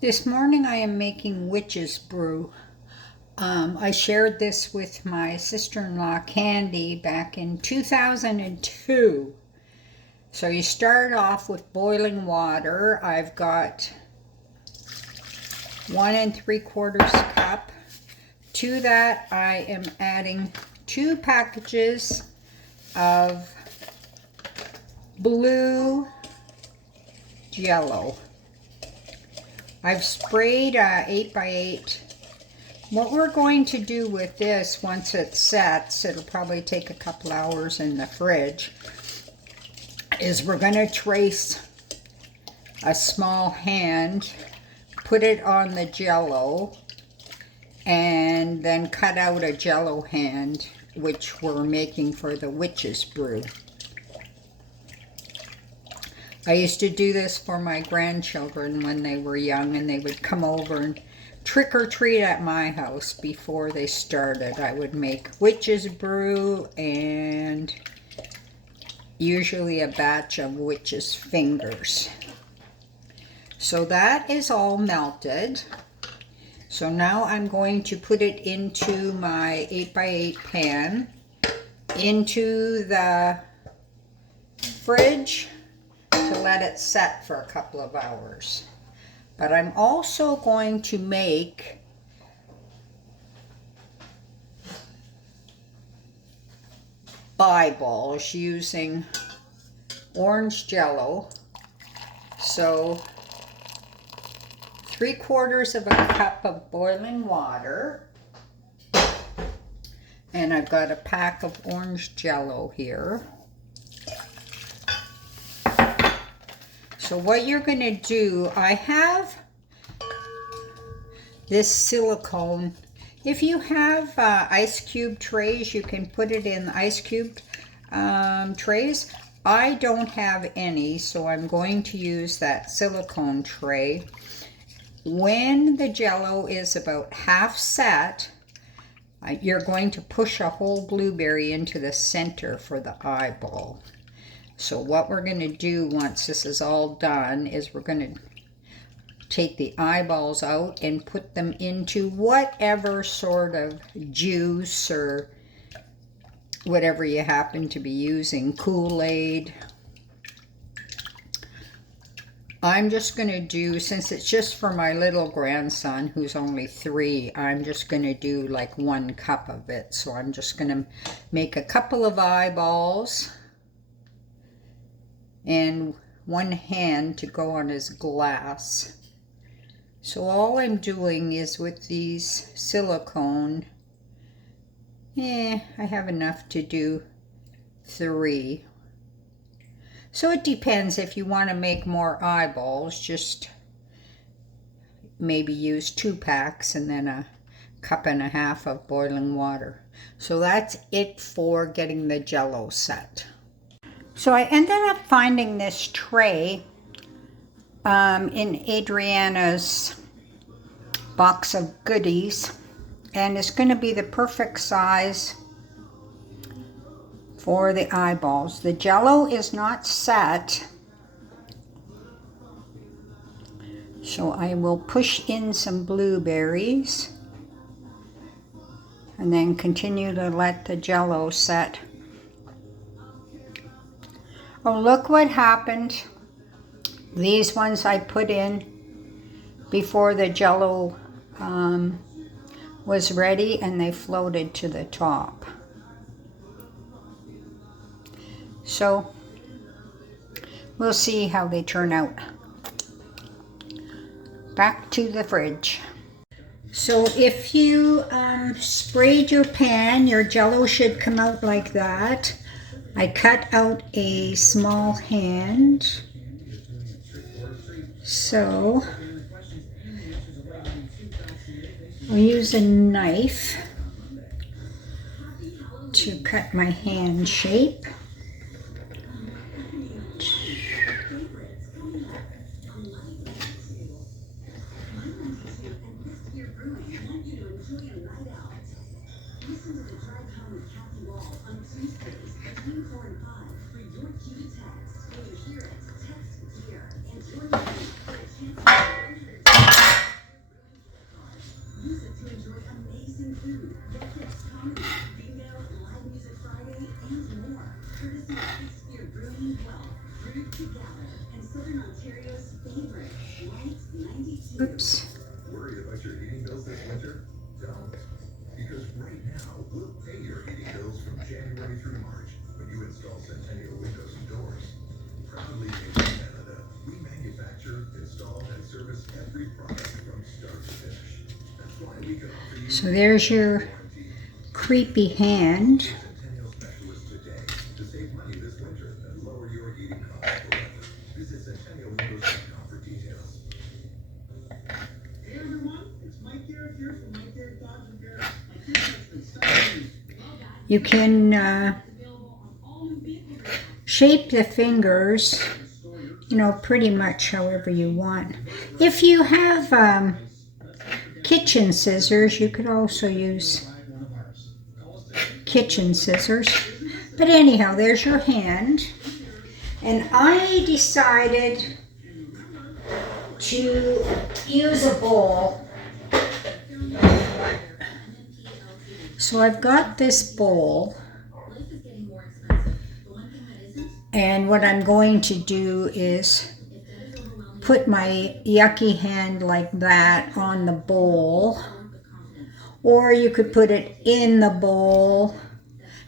This morning I am making witch's brew. I shared this with my sister-in-law Candy back in 2002. So you start off with boiling water. I've got 1 3/4 cup. To that I am adding 2 packages of blue Jello. I've sprayed 8x8. What we're going to do with this, once it sets, it'll probably take a couple hours in the fridge, is we're going to trace a small hand, put it on the Jello, and then cut out a Jello hand, which we're making for the witch's brew. I used to do this for my grandchildren when they were young, and they would come over and trick or treat at my house before they started. I would make witch's brew and usually a batch of witch's fingers. So that is all melted. So now I'm going to put it into my 8x8 pan, into the fridge to let it set for a couple of hours. But I'm also going to make eyeballs using orange Jello. So 3/4 of a cup of boiling water, and I've got a pack of orange Jello here. So what you're going to do, I have this silicone. If you have ice cube trays, you can put it in ice cube trays. I don't have any, so I'm going to use that silicone tray. When the Jello is about half set, you're going to push a whole blueberry into the center for the eyeball. So what we're going to do once this is all done is we're going to take the eyeballs out and put them into whatever sort of juice or whatever you happen to be using, Kool-Aid. I'm just going to do, since it's just for my little grandson who's only 3, I'm just going to do like 1 cup of it. So I'm just going to make a couple of eyeballs and 1 hand to go on his glass. So all I'm doing is with these silicone, I have enough to do 3. So it depends. If you want to make more eyeballs, just maybe use 2 packs and then a 1.5 cups of boiling water. So that's it for getting the Jello set. So I ended up finding this tray in Adriana's box of goodies, and it's going to be the perfect size for the eyeballs. The Jello is not set, so I will push in some blueberries and then continue to let the Jello set. Oh, look what happened. These ones I put in before the Jello was ready, and they floated to the top. So we'll see how they turn out. Back to the fridge. So if you sprayed your pan, your Jello should come out like that. I cut out a small hand. So I'll use a knife to cut my hand shape. Oops. Worried about your heating bills this winter? Don't. Because right now, we'll pay your heating bills from January through March when you install Centennial windows and doors. Proudly made in Canada, we manufacture, install, and service every product from start to finish. That's why we can offer you. So there's your creepy hand. Centennial specialist today to save money this winter and lower your heating costs forever. Visit centennialwindows.com for details. Hey everyone, it's Mike Garrett here from Mike Garrett Dogs and Garrett. My kids have been selling. You can shape the fingers, you know, pretty much however you want. If you have kitchen scissors, you could also use kitchen scissors. But anyhow, there's your hand. And I decided to use a bowl. So I've got this bowl. And what I'm going to do is put my yucky hand like that on the bowl. Or you could put it in the bowl.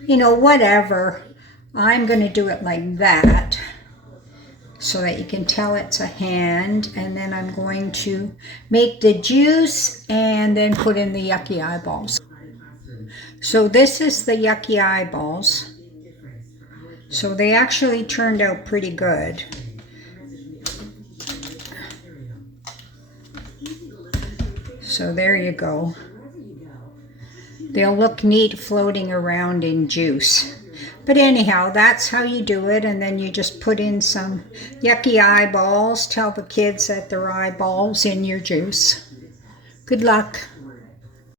You know, whatever. I'm going to do it like that so that you can tell it's a hand. And then I'm going to make the juice and then put in the yucky eyeballs. So this is the yucky eyeballs. So they actually turned out pretty good. So there you go. They'll look neat floating around in juice. But anyhow, that's how you do it. And then you just put in some yucky eyeballs. Tell the kids that they're eyeballs in your juice. Good luck.